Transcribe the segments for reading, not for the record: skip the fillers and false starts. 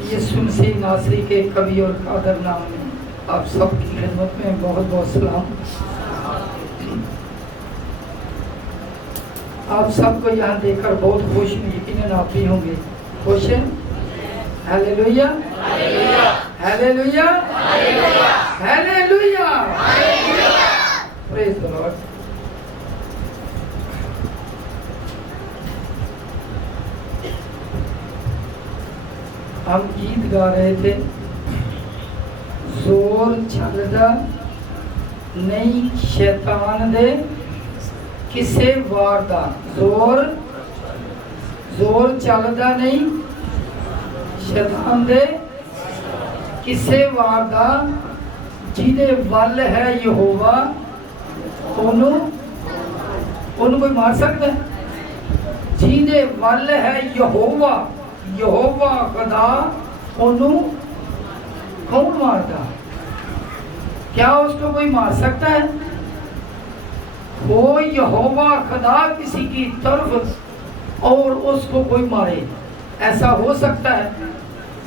یسوع مسیح ناصری کے کبھی اور قادر نام میں آپ سب کی خدمت میں بہت بہت سلام۔ آپ سب کو یہاں دیکھ کر بہت خوش ہیں، یقیناً آپ بھی ہوں گے خوش ہیں۔ ہیلیلویا ہیلیلویا ہیلیلویا، پریز دی لارڈ۔ ہم گیت گا رہے تھے، زور چلدا نہیں شیطان دے کسے واردا، زور چلدا نہیں شیطان دے کسے واردا، جیدے ول ہے یہوہ انہوں کوئی مار سکتا ہے؟ جیدے ول ہے یہوہ خدا انہوں کون مارتا؟ کیا اس کو کوئی مار سکتا ہے؟ وہ یہوہ خدا کسی کی طرف اور اس کو کوئی مارے، ایسا ہو سکتا ہے؟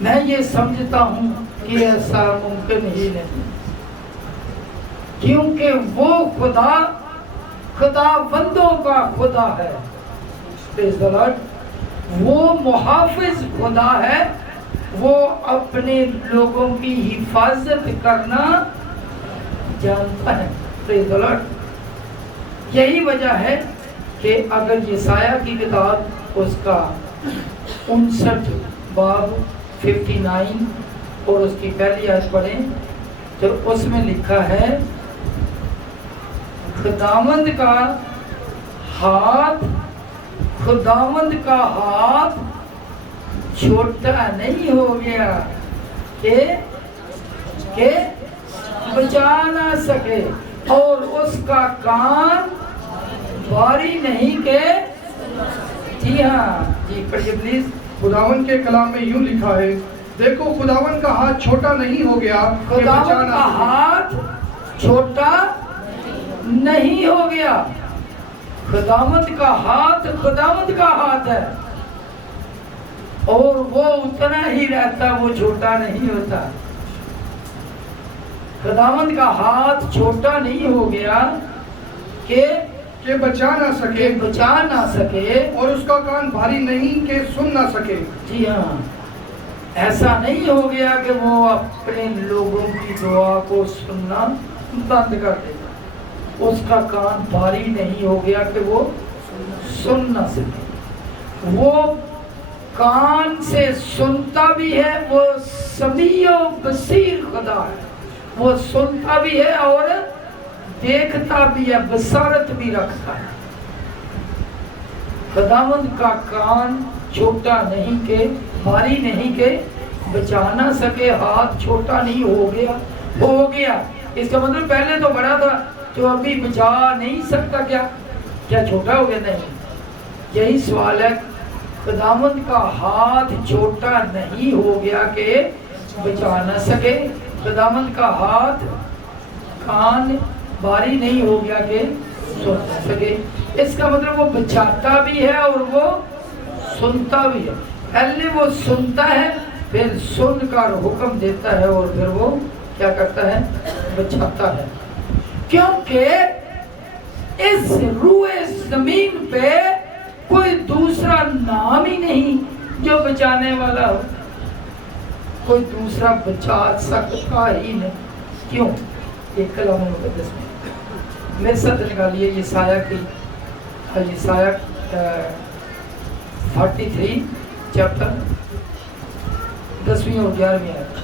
میں یہ سمجھتا ہوں کہ ایسا ممکن ہی نہیں، کیونکہ وہ خداوندوں کا خدا ہے، پریز دی لارڈ۔ وہ محافظ خدا ہے، وہ اپنے لوگوں کی حفاظت کرنا جانتا ہے، پریز دی لارڈ۔ یہی وجہ ہے کہ اگر یسایہ کی کتاب اس کا 59 باب 59 اور اس کی پہلی آیت پڑھیں تو اس میں لکھا ہے خداوند کا ہاتھ چھوٹا نہیں ہو گیا کہ بچا نہ سکے، اور اس کا کان بھاری نہیں کہ جی ہاں جی پڑھیے پلیز۔ خداوند کے کلام میں یوں لکھا ہے، دیکھو خداوند کا ہاتھ چھوٹا نہیں ہو گیا کہ بچا خداوند نہ کا سکے۔ ہاتھ چھوٹا نہیں ہو گیا، خداوند کا ہاتھ ہے، اور وہ اتنا ہی رہتا، وہ چھوٹا نہیں ہوتا۔ خداوند کا ہاتھ چھوٹا نہیں ہو گیا کہ بچا نہ سکے، اور اس کا کان بھاری نہیں کہ سن نہ سکے۔ جی ہاں، ایسا نہیں ہو گیا کہ وہ اپنے لوگوں کی دعا کو سننا بند کر دے گا، اس کا کان بھاری نہیں ہو گیا کہ وہ سن نہ سکے۔ وہ کان سے سنتا بھی ہے، وہ سمیع و بصیر خدا ہے، وہ سنتا بھی ہے اور دیکھتا بھی ہے، بصارت بھی رکھتا ہے۔ خداوند کا کان چھوٹا نہیں کہ بھاری نہیں کہ بچا نہ سکے، ہاتھ چھوٹا نہیں ہو گیا۔ اس کا مطلب پہلے تو بڑا تھا جو ابھی بچا نہیں سکتا، کیا چھوٹا ہو گیا؟ نہیں، یہی سوال ہے۔ خداوند کا ہاتھ چھوٹا نہیں ہو گیا کہ بچا نہ سکے، خداوند کا ہاتھ کان بھاری نہیں ہو گیا کہ سن نہ سکے۔ اس کا مطلب وہ بچاتا بھی ہے اور وہ سنتا بھی ہے۔ پہلے وہ سنتا ہے، پھر سن کر حکم دیتا ہے، اور پھر وہ کیا کرتا ہے؟ بچاتا ہے۔ کیونکہ اس روئے زمین پہ کوئی دوسرا نام ہی نہیں جو بچانے والا ہو، کوئی دوسرا بچا سکتا ہی نہیں۔ کیوں؟ یہ کلام مقدس میں میرے ساتھ نکالیے یسایہ 43 چیپٹر 10ویں اور 11ویں آیت۔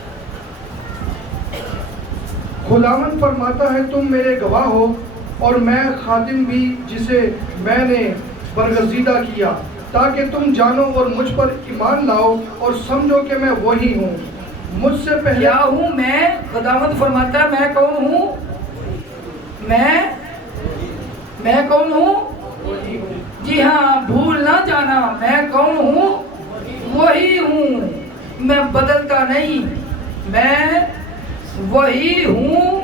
خداوند فرماتا ہے، تم میرے گواہ ہو اور میں خادم بھی جسے میں نے برگزیدہ کیا، تاکہ تم جانو اور مجھ پر ایمان لاؤ اور سمجھو کہ میں وہی ہوں۔ مجھ سے پہلے کیا ہوں میں؟ خداوند فرماتا ہے میں کون ہوں؟ میں کون ہوں؟ جی ہاں، بھول نہ جانا، میں کون ہوں؟ وہی ہوں، میں بدلتا نہیں، میں وہی ہوں۔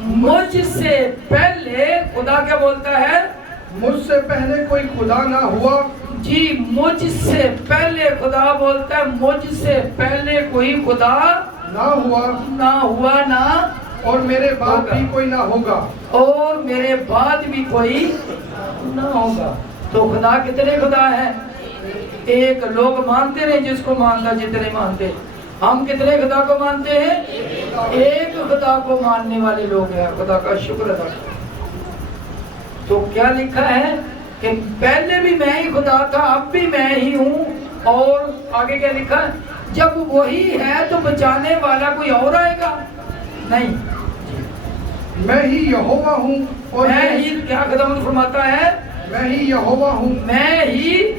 مجھ سے پہلے خدا کیا بولتا ہے؟ مجھ سے پہلے کوئی خدا نہ ہوا جی مجھ سے پہلے خدا بولتا ہے مجھ سے پہلے کوئی خدا نہ ہوا نہ اور میرے بعد بھی کوئی نہ ہوگا اور میرے بعد بھی کوئی نہ ہوگا۔ تو خدا کتنے خدا ہیں؟ ایک لوگ مانتے نہیں جس کو مانتا جتنے مانتے، ہم کتنے خدا کو مانتے ہیں؟ ایک خدا کو ماننے والے لوگ ہیں، خدا کا شکر ادا کریں۔ تو کیا لکھا ہے کہ پہلے بھی میں ہی خدا تھا، اب بھی میں ہی ہوں، اور آگے کیا لکھا ہے؟ جب وہی ہے تو بچانے والا کوئی اور آئے گا نہیں۔ میں ہی یہوہ ہوں اور میں ہی، کیا خداوند فرماتا ہے؟ میں ہی یہوہ ہوں، میں ہی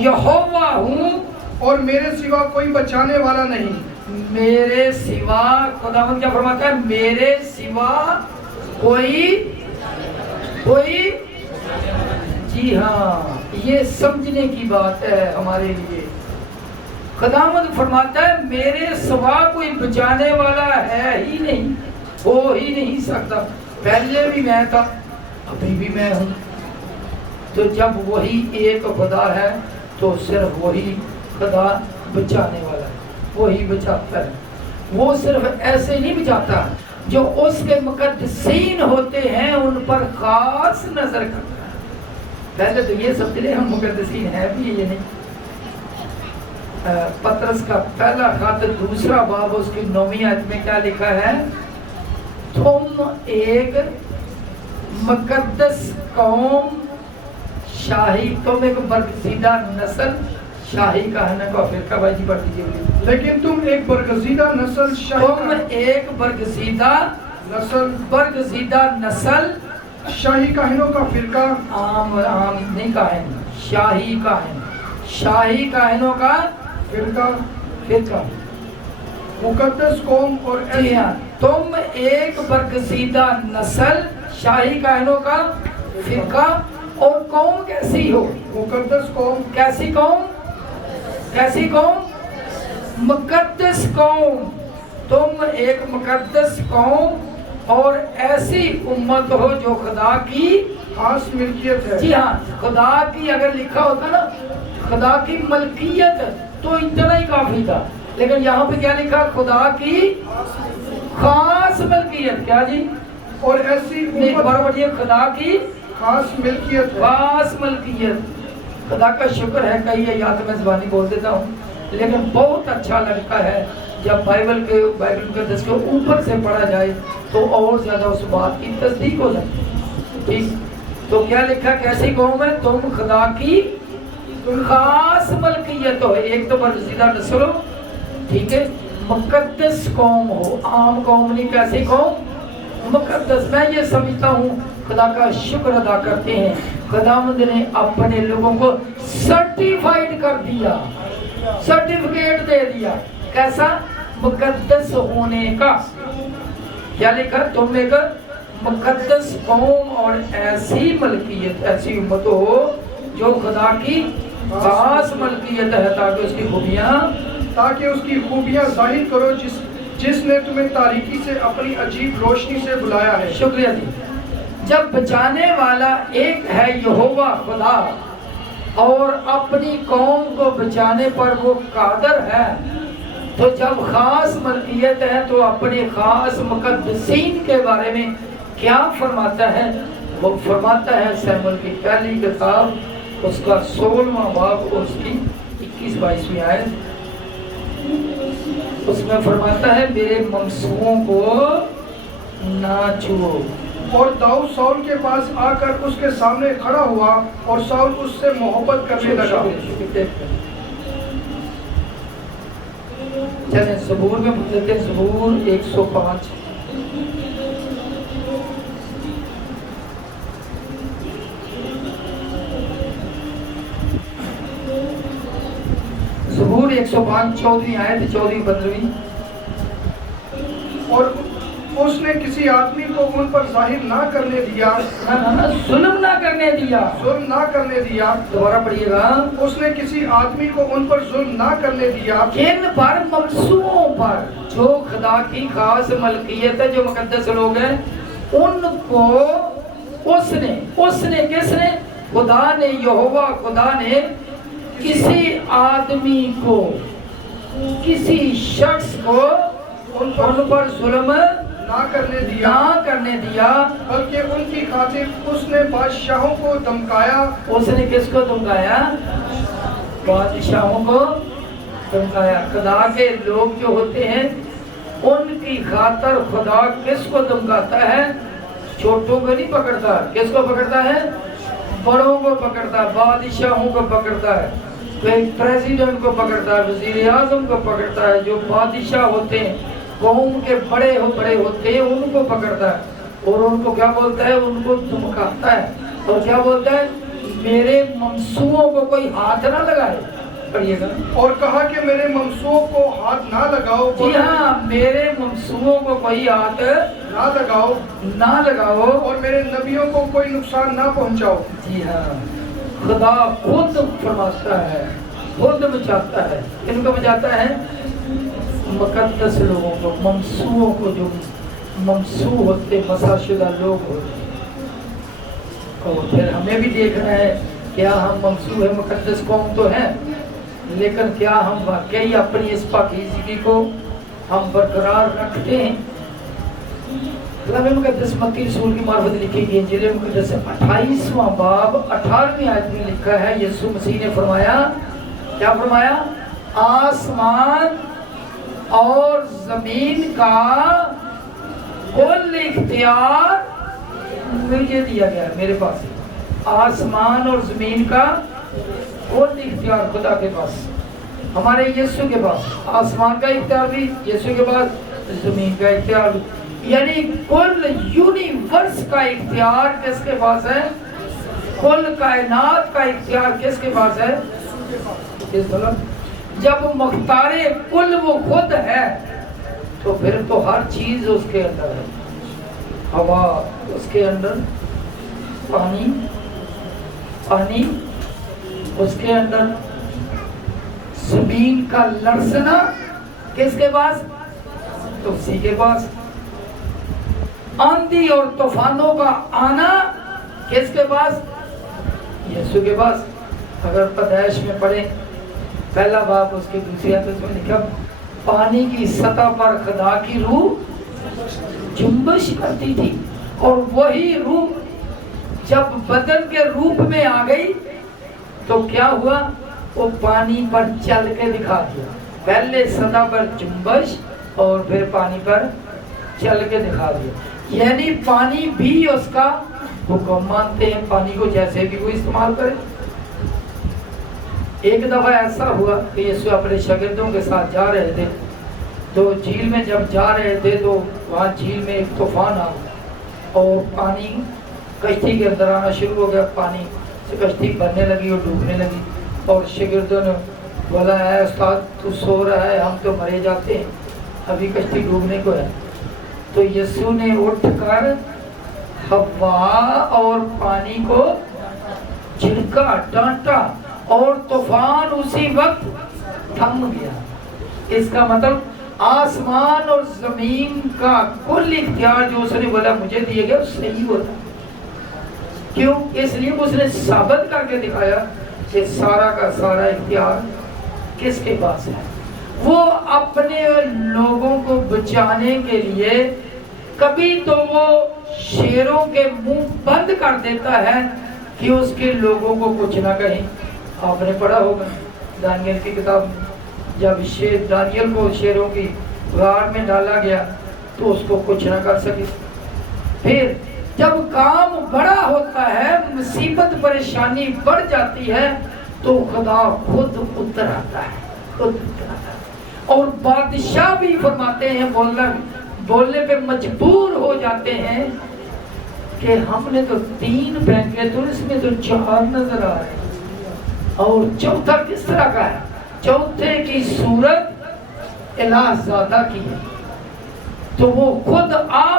یہوہ ہوں اور میرے سوا کوئی بچانے والا نہیں۔ میرے سوا، خداوند کیا فرماتا ہے؟ میرے سوا کوئی جی ہاں، یہ سمجھنے کی بات ہے ہمارے لیے۔ خداوند فرماتا ہے میرے سوا کوئی بچانے والا ہے ہی نہیں، ہو ہی نہیں سکتا۔ پہلے بھی میں تھا، ابھی بھی میں ہوں۔ تو جب وہی ایک خدا ہے تو صرف وہی خدا بچانے والا ہے، وہی بچاتا ہے۔ وہ صرف ایسے نہیں بچاتا، جو اس کے مقدسین ہوتے ہیں ان پر خاص نظر کرتا ہے۔ پہلے تو یہ سب چلے ہم مقدسین ہیں بھی یہ نہیں۔ پطرس کا پہلا خط دوسرا باب اس کی 9ویں آیت میں کیا لکھا ہے؟ تم ایک مقدس قوم، شاہی، تم ایک برگزیدہ نسل، شاہی کہنے کا فرقہ، بھائی جی پڑھ دیجیے۔ لیکن تم ایک برگزیدہ نسل، تم ایک برگزیدہ نسل، شاہی کاہنوں کا فرقہ، عام نہیں کاہن، شاہی کاہن، شاہی کاہنوں کا فرقہ، مقدس قوم اور جی ہاں، تم ایک برگزیدہ نسل، شاہی کاہنوں کا فرقہ، اور قوم کیسی ہو؟ مقدس قوم۔ کیسی قوم؟ کیسی قوم؟ مقدس قوم۔ تم ایک مقدس قوم اور ایسی امت ہو جو خدا کی خاص ملکیت ہے۔ جی ہاں، خدا کی اگر لکھا ہوتا نا خدا کی ملکیت تو اتنا ہی کافی تھا، لیکن یہاں پہ کیا لکھا؟ خدا کی خاص ملکیت۔ کیا جی؟ اور ایسی نہیں، دوبارہ پڑھیے، خدا کی خاص ملکیت ہے۔ خاص ملکیت۔ خدا کا شکر ہے، کئی آیات میں زبانی بول دیتا ہوں، لیکن بہت اچھا لگتا ہے جب بائبل مقدس کے اوپر سے پڑھا جائے تو اور زیادہ اس بات کی تصدیق ہو جاتی ہے۔ ٹھیک، تو کیا لکھا؟ کیسی قوم ہے؟ تم خدا کی خاص ملکیت ہو، ایک تو برگزیدہ نسل ہو، ٹھیک ہے، مقدس قوم ہو، عام قوم نہیں، کیسی قوم؟ مقدس۔ میں یہ سمجھتا ہوں خدا کا شکر ادا کرتے ہیں، خداوند نے اپنے لوگوں کو سرٹیفائیڈ کر دیا، سرٹیفکیٹ دے دیا، کیسا؟ مقدس ہونے کا۔ کیا لکھا؟ تم ایک مقدس قوم اور ایسی ملکیت، ایسی امت ہو جو خدا کی خاص ملکیت ہے، تاکہ اس کی خوبیاں ظاہر کرو جس نے تمہیں تاریکی سے اپنی عجیب روشنی سے بلایا ہے۔ شکریہ جی۔ جب بچانے والا ایک ہے یہوہ خدا، اور اپنی قوم کو بچانے پر وہ قادر ہے، تو جب خاص ملکیت ہے تو اپنے خاص مقدسین کے بارے میں کیا فرماتا ہے؟ وہ فرماتا ہے سیموئیل کی پہلی کتاب اس کا 16واں باب اور اس کی 21-22 آیت، اس میں فرماتا ہے میرے ممسوحوں کو نہ چھوؤ۔ اور داؤد ساؤل کے پاس آ کر اس کے سامنے کھڑا ہوا اور ساؤل اس سے محبت کرنے لگا۔ چلیں زبور میں پڑھتے ہیں، زبور 105۔ زبور 105 14ویں آیت، 14ویں 15ویں۔ اور اس نے کسی آدمی کو ان پر ظاہر نہ کرنے دیا، ظلم نہ کرنے دیا، ظلم نہ کرنے دیا۔ دوبارہ پڑھیے گا۔ اس نے کسی آدمی کو ان پر ظلم نہ کرنے دیا، کن پر؟ ممسوحوں پر، جو خدا کی خاص ملکیت ہے، جو مقدس لوگ ہیں، ان کو اس نے کس نے؟ خدا نے یہوہ خدا نے کسی آدمی کو کسی شخص کو ان پر ظلم نہ کرنے دیا بلکہ ان کی خاطر اس نے بادشاہوں کو دمکایا. اس نے کس کو دمکایا؟ بادشاہوں کو دمکایا. خدا کے لوگ جو ہوتے ہیں ان کی خاطر خدا کس کو دمکاتا ہے؟ چھوٹوں کو نہیں پکڑتا. کس کو پکڑتا ہے؟ بڑوں کو پکڑتا ہے، بادشاہوں کو پکڑتا ہے، پریزیڈنٹ کو پکڑتا ہے، وزیر اعظم کو پکڑتا ہے. جو بادشاہ ہوتے ہیں قوم کے بڑے ہوتے ہیں ان کو پکڑتا ہے اور ان کو کیا بولتا ہے؟ ان کو دمکاتا ہے. اور کیا بولتا ہے؟ میرے ممسوعوں کو کوئی ہاتھ نہ لگائے. پڑھیے گا. اور کہا کہ میرے ممسوعوں کو ہاتھ نہ لگاؤ. جی ہاں، میرے ممسوعوں کو کوئی ہاتھ نہ لگاؤ اور میرے نبیوں کو کوئی نقصان نہ پہنچاؤ. جی ہاں، خدا خود فرماتا ہے، خود بچاتا ہے. ان کو بچاتا ہے؟ مقدس لوگوں کو، ممسوعوں کو. جو ممسوع ہوتے مسح شدہ لوگ ہوتے. اور پھر ہمیں بھی دیکھنا ہے کیا ہم ممسوع ہیں؟ مقدس قوم تو ہیں، لیکن کیا ہم واقعی اپنی اس پاکیزگی کو ہم برقرار رکھتے ہیں؟ کلام مقدس متی رسول کی معرفت لکھی گئی انجیل مقدس 28واں باب 18ویں آیت میں لکھا ہے، یسوع مسیح نے فرمایا، کیا فرمایا؟ آسمان اور زمین کا کل اختیار مجھے دیا گیا ہے. میرے پاس آسمان اور زمین کا کل اختیار خدا کے پاس، ہمارے یسوع کے پاس. آسمان کا اختیار بھی یسوع کے پاس، زمین کا اختیار بھی. یعنی کل یونیورس کا اختیار کس کے پاس ہے؟ کل کائنات کا اختیار کس کے پاس ہے؟ جب مختار کل وہ خود ہے تو پھر تو ہر چیز اس کے اندر ہے. ہوا اس کے اندر، پانی اس کے اندر، زمین کا لرزنا کس کے پاس؟ تو اسی کے پاس. آندھی اور طوفانوں کا آنا کس کے پاس؟ یسوع کے پاس. اگر پیدائش میں پڑھیں پہلا باب اس کے دوسری آیت میں لکھا، پانی کی سطح پر خدا کی روح جنبش کرتی تھی اور وہی روح جب بدن کے روپ میں آ گئی تو کیا ہوا؟ وہ پانی پر چل کے دکھا دیا. پہلے سطح پر جنبش اور پھر پانی پر چل کے دکھا دیا. یعنی پانی بھی اس کا حکم مانتے ہیں، پانی کو جیسے بھی کوئی استعمال کرے. ایک دفعہ ایسا ہوا کہ یسوع اپنے شاگردوں کے ساتھ جا رہے تھے، تو جھیل میں جب جا رہے تھے تو وہاں جھیل میں ایک طوفان آیا اور پانی کشتی کے اندر آنا شروع ہو گیا. پانی سے کشتی بھرنے لگی اور ڈوبنے لگی. اور شاگردوں نے بولا، ہے استاد تو سو رہا ہے، ہم تو مرے جاتے ہیں، ابھی کشتی ڈوبنے کو ہے. تو یسوع نے اٹھ کر ہوا اور پانی کو جھڑکا، ڈانٹا اور طوفان اسی وقت تھم گیا. اس کا مطلب آسمان اور زمین کا کل اختیار جو اس نے بولا مجھے دیا گیا صحیح ہوتا. کیوں؟ اس لیے اس نے ثابت کر کے دکھایا کہ سارا کا سارا اختیار کس کے پاس ہے. وہ اپنے لوگوں کو بچانے کے لیے کبھی تو وہ شیروں کے منہ بند کر دیتا ہے کہ اس کے لوگوں کو کچھ نہ کہیں. آپ نے پڑھا ہوگا دانیل کی کتاب میں، جب دانیل کو شیروں کی غار میں ڈالا گیا تو اس کو کچھ نہ کر سکے. پھر جب کام بڑا ہوتا ہے، مصیبت پریشانی بڑھ جاتی ہے تو خدا خود اتر آتا ہے. اور بادشاہ بھی فرماتے ہیں، بولنے پہ مجبور ہو جاتے ہیں کہ ہم نے تو 3 پھینکے تو اس میں تو 4 نظر آ رہے ہیں، اور چوتھا کس طرح کا ہے؟ چوتھے کی صورت الہ زادہ کی ہے. تو وہ خود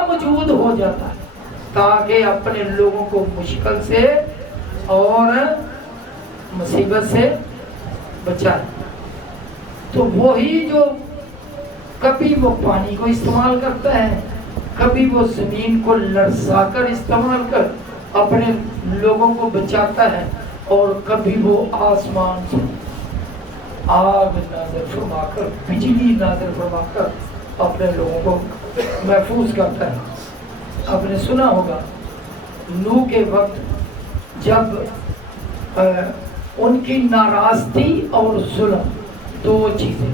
موجود ہو جاتا ہے تاکہ اپنے لوگوں کو مشکل سے اور مصیبت سے بچائے. تو وہی جو کبھی وہ پانی کو استعمال کرتا ہے، کبھی وہ زمین کو لرزا کر استعمال کر اپنے لوگوں کو بچاتا ہے اور کبھی وہ آسمان سے آگ نازل فرما کر بجلی نازل فرما کر اپنے لوگوں کو محفوظ کرتا ہے. آپ نے سنا ہوگا نوح کے وقت جب ان کی ناراستی اور ظلم دو چیزیں،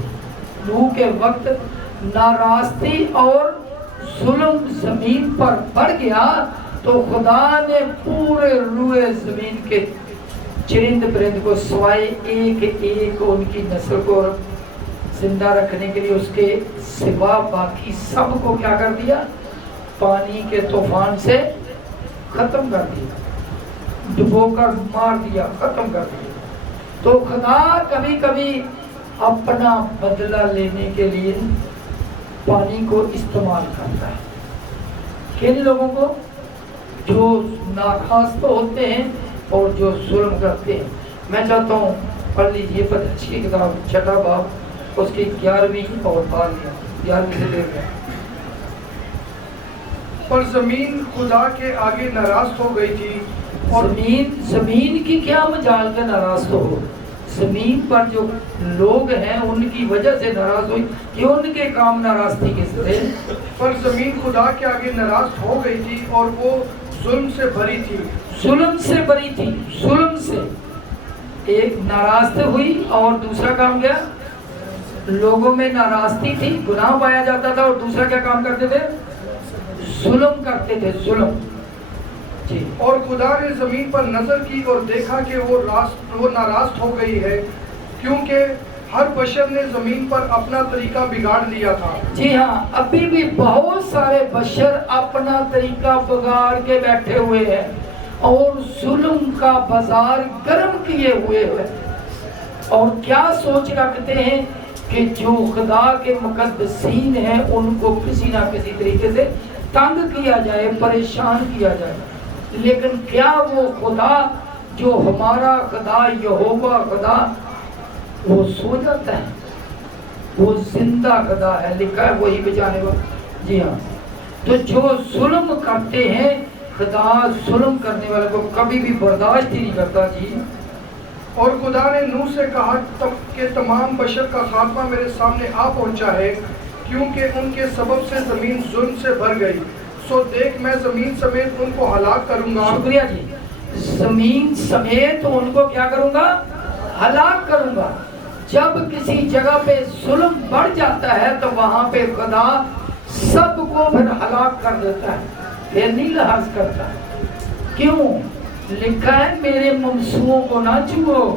نوح کے وقت ناراستی اور ظلم زمین پر بڑھ گیا تو خدا نے پورے روئے زمین کے چرند پرند کو سوائے ایک ایک ان کی نسل کو زندہ رکھنے کے لیے اس کے سوا باقی سب کو کیا کر دیا؟ پانی کے طوفان سے ختم کر دیا، ڈبو کر مار دیا، ختم کر دیا. تو خدا کبھی کبھی اپنا بدلہ لینے کے لیے پانی کو استعمال کرتا ہے. کن لوگوں کو؟ جو ناخواست ہوتے ہیں اور جو ظلم کرتے ہیں. میں چاہتا ہوں پڑھ لیجیے فتح کی کتاب 6 باب اس کی 11ویں اور 12ویں 11ویں سے لے کر. پر زمین خدا کے آگے ناراض ہو گئی تھی اور زمین کی کیا مجال کا ناراض تو ہو، زمین پر جو لوگ ہیں ان کی وجہ سے ناراض ہوئی کہ ان کے کام ناراض تھی. کس طرح؟ پر زمین خدا کے آگے ناراض ہو گئی تھی اور وہ ظلم سے بھری تھی. ظلم سے بری تھی، ظلم سے ایک ناراض ہوئی اور دوسرا کام کیا؟ لوگوں میں ناراضگی تھی، گناہ پایا جاتا تھا اور دوسرا کیا کام کرتے تھے؟ ظلم کرتے تھے، ظلم. جی. اور خدا نے زمین پر نظر کی اور دیکھا کہ وہ ناراض ہو گئی ہے کیونکہ ہر بشر نے زمین پر اپنا طریقہ بگاڑ لیا تھا. جی ہاں، ابھی بھی بہت سارے بشر اپنا طریقہ بگاڑ کے بیٹھے ہوئے ہیں اور ظلم کا بازار گرم کیے ہوئے ہیں اور کیا سوچ رکھتے ہیں کہ جو خدا کے مقدسین ہیں ان کو کسی نہ کسی طریقے سے تنگ کیا جائے، پریشان کیا جائے. لیکن کیا وہ خدا جو ہمارا خدا یہوہ خدا وہ سو جاتا ہے؟ وہ زندہ خدا ہے، لکھا ہے وہی بچانے والا. جی ہاں. تو جو ظلم کرتے ہیں خدا ظلم کرنے والے کو کبھی بھی برداشت ہی نہیں کرتا. جی. اور خدا نے نوح سے کہا کہ تمام بشر کا خاتمہ میرے سامنے آ پہنچا ہے کیونکہ ان کے سبب سے زمین ظلم سے بھر گئی. سو دیکھ میں زمین سمیت ان کو ہلاک کروں گا. شکریہ جی. زمین سمیت ان کو کیا کروں گا؟ ہلاک کروں گا. جب کسی جگہ پہ ظلم بڑھ جاتا ہے تو وہاں پہ خدا سب کو پھر ہلاک کر دیتا ہے، پھر نہیں لحاظ کرتا. کیوں؟ لکھا ہے میرے ممسوؤں کو نہ چھوؤ.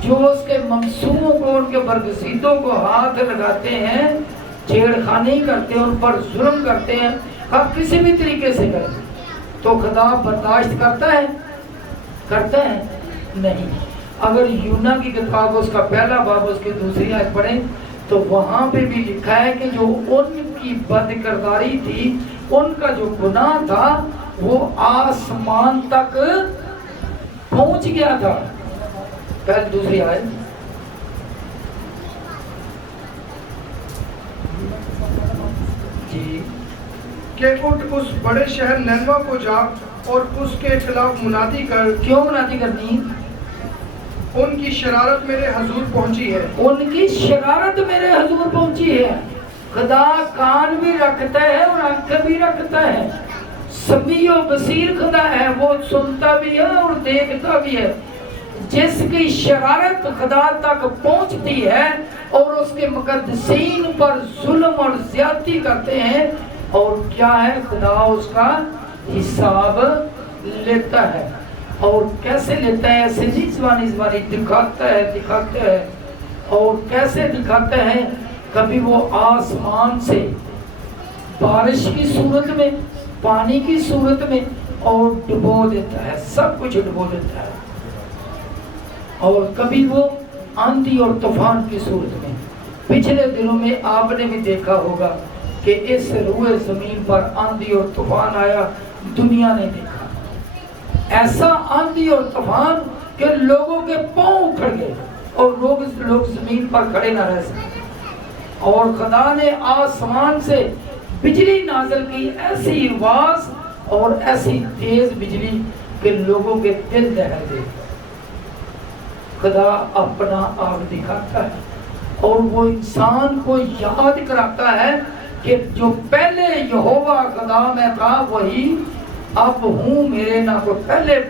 جو اس کے ممسوؤں کو، ان کے برگزیدوں کو ہاتھ لگاتے ہیں، چھیڑ خانی کرتے ہیں، ان پر ظلم کرتے ہیں، اب کسی بھی طریقے سے کریں تو خدا برداشت کرتا ہے؟ کرتا ہے؟ نہیں. اگر یونا کی کتاب اس کا 1 باب اس کی 2 آیت پڑھیں تو وہاں پہ بھی لکھا ہے کہ جو ان کی بد کرداری تھی، ان کا جو گناہ تھا وہ آسمان تک پہنچ گیا تھا. پہلے 2 آیت. جی. کہ اٹھ اس بڑے شہر نینوا کو جا اور اس کے خلاف منادی کر. کیوں منادی کرنی؟ ان کی شرارت میرے حضور پہنچی ہے. ان کی شرارت میرے حضور پہنچی ہے. خدا کان بھی رکھتا ہے اور آنکھ بھی رکھتا ہے. سمیع و بصیر خدا ہے، وہ سنتا بھی ہے اور دیکھتا بھی ہے. جس کی شرارت خدا تک پہنچتی ہے اور اس کے مقدسین پر ظلم اور زیادتی کرتے ہیں، اور کیا ہے؟ خدا اس کا حساب لیتا ہے. اور کیسے لیتا ہے؟ ایسے نہیں زبانی دکھاتا ہے. اور کیسے دکھاتا ہے؟ کبھی وہ آسمان سے بارش کی صورت میں، پانی کی صورت میں، اور ڈبو دیتا ہے، سب کچھ ڈبو دیتا ہے. اور کبھی وہ آندھی اور طوفان کی صورت میں. پچھلے دنوں میں آپ نے بھی دیکھا ہوگا کہ اس روئے زمین پر آندھی اور طوفان آیا، دنیا نے دیکھا. ایسا آندھی اور طوفان کہ لوگوں کے پاؤں اکھڑ گئے اور لوگ زمین پر کھڑے نہ رہ سکے. اور خدا نے آسمان سے بجلی نازل کی، ایسی آواز اور ایسی تیز بجلی کہ لوگوں کے دل دہل دے. خدا اپنا آپ دکھاتا ہے اور وہ انسان کو یاد کراتا ہے کہ جو پہلے یہوہ خدا میں تھا وہی اب ہوں. میرے نہ کوئی پہلے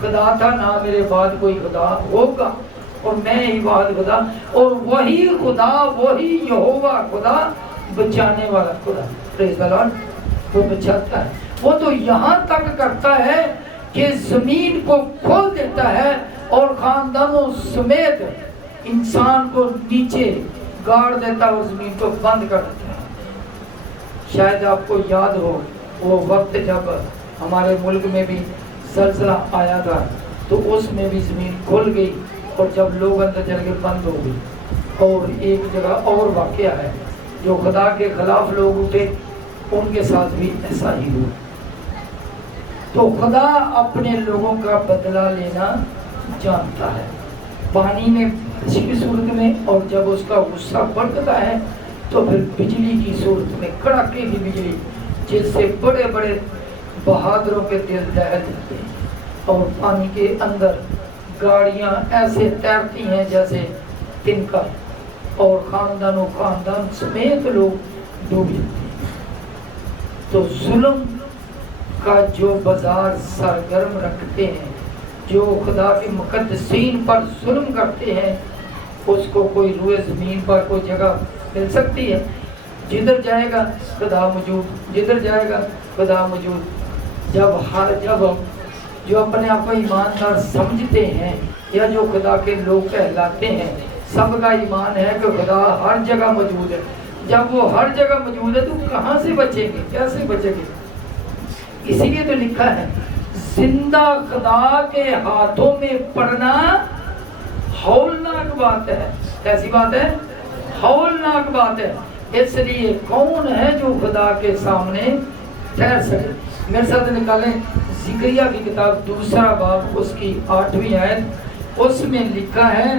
خدا تھا نہ میرے بعد کوئی خدا ہوگا اور میں ہی بعد خدا. اور وہی خدا وہی یہوہ خدا بچانے والا خدا. پریز دی لارڈ. وہ بچاتا ہے. وہ تو یہاں تک کرتا ہے کہ زمین کو کھول دیتا ہے اور خاندانوں سمیت انسان کو نیچے گاڑ دیتا ہے اور زمین کو بند کر دیتا ہے. شاید آپ کو یاد ہو وہ وقت جب ہمارے ملک میں بھی زلزلہ آیا تھا تو اس میں بھی زمین کھل گئی اور جب لوگ اندر چل کے بند ہو گئی. اور ایک جگہ اور واقعہ ہے جو خدا کے خلاف لوگ اٹھے ان کے ساتھ بھی ایسا ہی ہوا. تو خدا اپنے لوگوں کا بدلہ لینا جانتا ہے. پانی میں کی صورت میں اور جب اس کا غصہ بڑھتا ہے تو پھر بجلی کی صورت میں کڑاکے کی بجلی جس سے بڑے بڑے بہادروں کے دل دہل جاتے ہیں. اور پانی کے اندر گاڑیاں ایسے تیرتی ہیں جیسے تنکا اور خاندانوں خاندان سمیت لوگ ڈوب جاتے ہیں. تو ظلم کا جو بازار سرگرم رکھتے ہیں جو خدا کے مقدسین پر ظلم کرتے ہیں اس کو کوئی روئے زمین پر کوئی جگہ مل سکتی ہے؟ جدھر جائے گا خدا موجود, جدھر جائے گا خدا موجود. جب جو اپنے آپ کو ایماندار سمجھتے ہیں یا جو خدا کے لوگ کہلاتے ہیں سب کا ایمان ہے کہ خدا ہر جگہ موجود ہے. جب وہ ہر جگہ موجود ہے تو کہاں سے بچیں گے, کیسے بچیں گے؟ اسی لیے تو لکھا ہے زندہ خدا کے ہاتھوں میں پڑنا ہولناک بات ہے. کیسی بات ہے؟ ہولناک بات ہے. اس لیے کون ہے جو خدا کے سامنے ٹھہر سکے؟ میرے ساتھ نکالیں زکریا کی کتاب 2 باب اس کی 8ویں آیت. اس میں لکھا ہے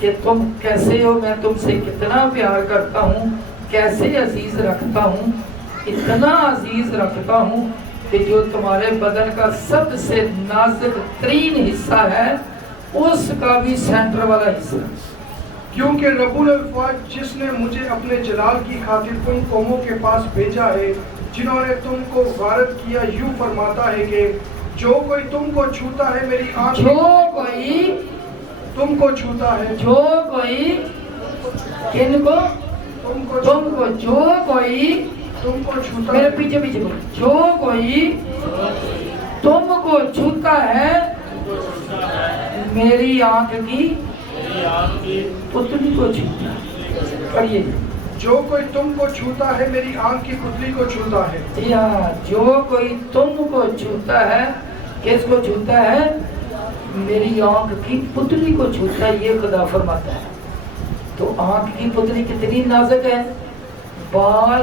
کہ تم کیسے ہو, میں تم سے کتنا پیار کرتا ہوں, کیسے عزیز رکھتا ہوں, اتنا عزیز رکھتا ہوں کہ جو تمہارے بدن کا سب سے نازک ترین حصہ ہے اس کا بھی سینٹر والا حصہ. کیونکہ رب الافواج جس نے مجھے اپنے جلال کی خاطر تم قوموں کے پاس بھیجا ہے جنہوں نے تم کو غارت کیا, یوں فرماتا ہے کہ جو کوئی تم کو چھوتا ہے میری آنکھ, جو کوئی تم کو چھوتا ہے, جو کوئی کن کو, تم کو, جو کوئی تم کو چھوتا میرے ہے, پیچھے پیچھے جو کوئی تم کو چھوتا ہے میری آنکھ کی پتلی کو چھوتا ہے. پڑھیے جو کوئی تم کو چھوتا ہے میری آنکھ کی پتلی کو چھوتا ہے. جی ہاں, جو کوئی تم کو چھوتا ہے کس کو چھوتا ہے؟ میری آنکھ کی پتلی کو چھوتا ہے, یہ خدا فرماتا ہے. تو آنکھ کی پتلی کتنی نازک ہے, بال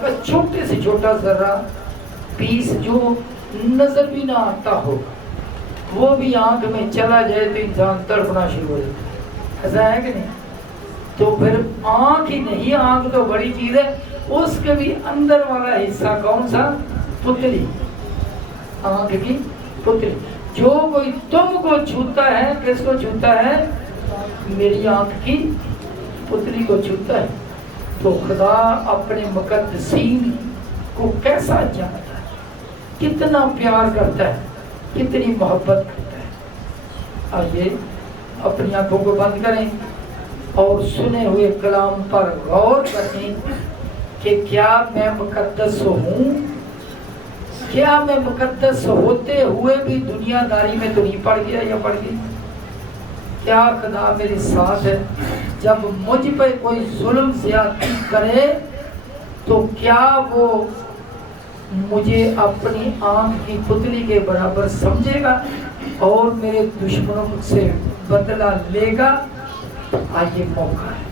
کا چھوٹے سے چھوٹا ذرہ پیس جو نظر بھی نہ آتا ہو وہ بھی آنکھ میں چلا جائے تو انسان تڑپنا شروع ہو جاتا ہے. ایسا ہے کہ نہیں؟ تو پھر آنکھ ہی نہیں, آنکھ تو بڑی چیز ہے, اس کے بھی اندر والا حصہ کون سا؟ پتلی, آنکھ کی پتلی. جو کوئی تم کو چھوتا ہے کس کو چھوتا ہے؟ میری آنکھ کی پتلی کو چھوتا ہے. تو خدا اپنے مقدسین کو کیسا جانتا ہے, کتنا پیار کرتا ہے, کتنی محبت کرتا ہے. آئیے اپنی آنکھوں کو بند کریں اور سنے ہوئے کلام پر غور کریں کہ کیا میں مقدس ہوں؟ کیا میں مقدس ہوتے ہوئے بھی دنیا داری میں تو نہیں پڑ گیا یا پڑ گئی؟ کیا خدا میرے ساتھ ہے؟ جب مجھ پہ کوئی ظلم زیادتی کرے تو کیا وہ مجھے اپنی آنکھ کی پتلی کے برابر سمجھے گا اور میرے دشمنوں سے بدلہ لے گا؟ آئیے موقع ہے.